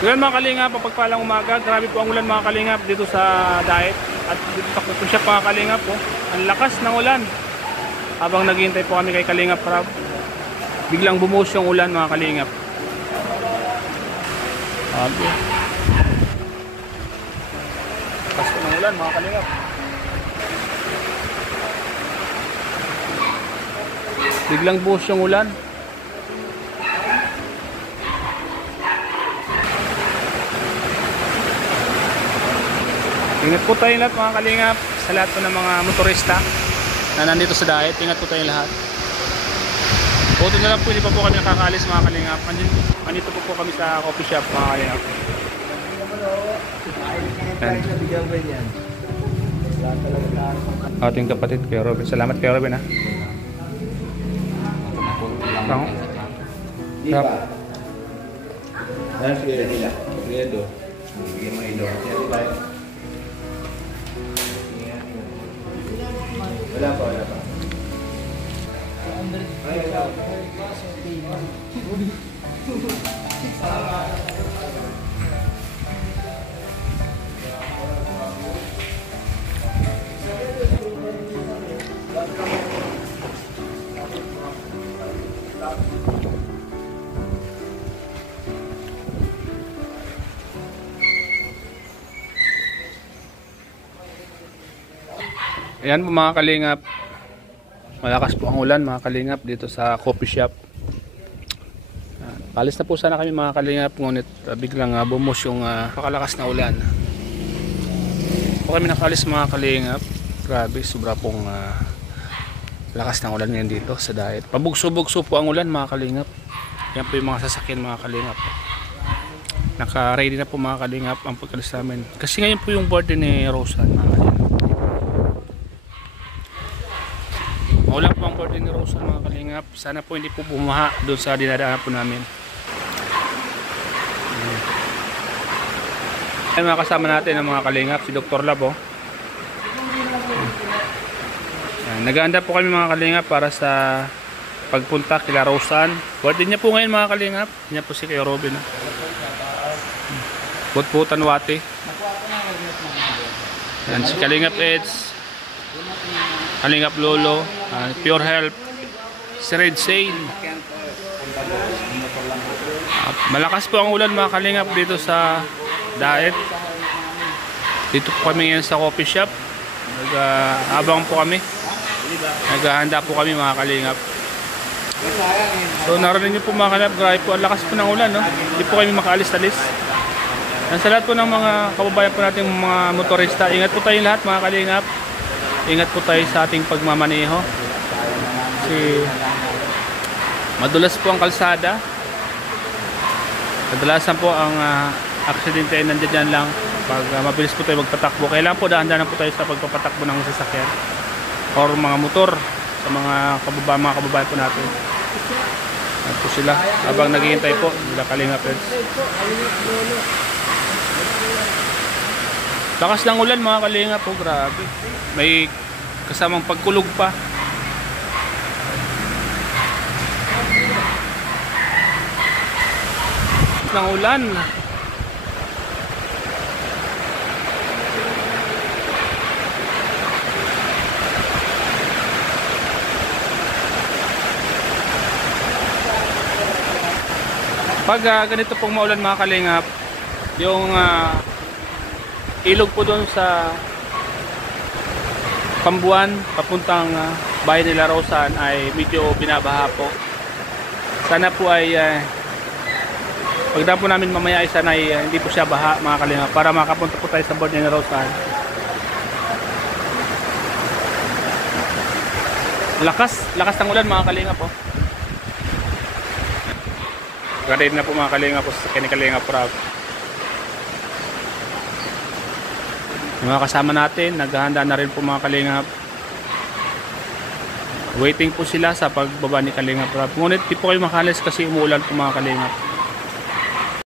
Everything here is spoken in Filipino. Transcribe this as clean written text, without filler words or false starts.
So yan mga kalingap, pagpalang umaga, grabe po ang ulan mga kalingap dito sa Daet at dito sa coffee shop mga kalingap po. Ang lakas ng ulan. Habang naghihintay po kami kay Kalingap Rob, biglang bumuhos yung ulan mga kalingap. Lakas po ng ulan mga kalingap. Biglang buhos yung ulan. Ingat po tayo lahat mga kalingap, sa lahat po ng mga motorista na nandito sa Daet. Ingat po tayo lahat. Buto na lang po, hindi pa po kami nakakaalis mga kalingap. Andito po kami sa coffee shop mga kalingap. Ating kapatid kay Robin. Salamat kay Robin ha. Bango. Di ba? Sige nila. Redo. Bigyan mo ilo. Wala pa, wala pa. Ayan po mga kalingap, malakas po ang ulan mga kalingap dito sa coffee shop. Palis na po sana kami mga kalingap, ngunit biglang bumuhos yung pakalakas na ulan. Po kami nakalis mga kalingap. Grabe, sobra pong lakas ng ulan ngayon dito sa Daet. Pabugso-bugso po ang ulan mga kalingap. Yan po yung mga sasakyan mga kalingap. Naka-ready na po mga kalingap ang pagkalis namin. Kasi ngayon po yung birthday ni Rosa mga kalingap. Maulan po ang birthday ni Rosa mga kalingap. Sana po hindi po bumaha doon sa dinadaanan po namin. Ay mga kasama natin ang mga kalingap, si Dr. Labo. Nag-aanda po kami mga kalingap para sa pagpunta kila Rosan. Birthday niya po ngayon mga kalingap. Niya po si Kuya Robin. Putputan Wati. Yan si Kalingap Eds, Kalingap Lolo, Pure Health, si Red Sail. Malakas po ang ulan mga kalingap dito sa Daet. Dito po kami ngayon sa coffee shop. Abang po kami. Naghahanda po kami mga kalingap. So narinig niyo po mga kalingap, grabe po ang lakas po ng ulan, no? Hindi po kami makaalis-alis. Sa lahat po ng mga kababayan po natin mga motorista, ingat po tayo lahat mga kalingap. Ingat po tayo sa ating pagmamaneho. Kasi madulas po ang kalsada. Kadalasan po ang aksidente ay nandiyan lang pag mabilis po tayo magpatakbo. Kailangan po dahan-dahan po tayo sa pagpapatakbo ng sasakyan or mga motor sa mga kababayan po natin. At po sila habang naghihintay po nila Kalingap Eds. Lakas ng ulan mga kalingap po, grabe. May kasamang pagkulog pa. Ng ulan. Pag ganito pong maulan mga kalingap, yung ilog po doon sa Pambuan papuntang bahay nila Rosan ay medyo binabaha po. Sana po ay pagdaan po namin mamaya ay sana ay hindi po siya baha mga kalingap para makapunta po tayo sa bahay nila Rosan. Lakas ng ulan mga kalingap po. Ready na po mga kalingap po sa Kalingap Rob. Yung mga kasama natin, naghahanda na rin po mga kalingap. Waiting po sila sa pagbaba ni Kalingap Rob. Ngunit di po kayo makalis kasi umuulan po mga kalingap.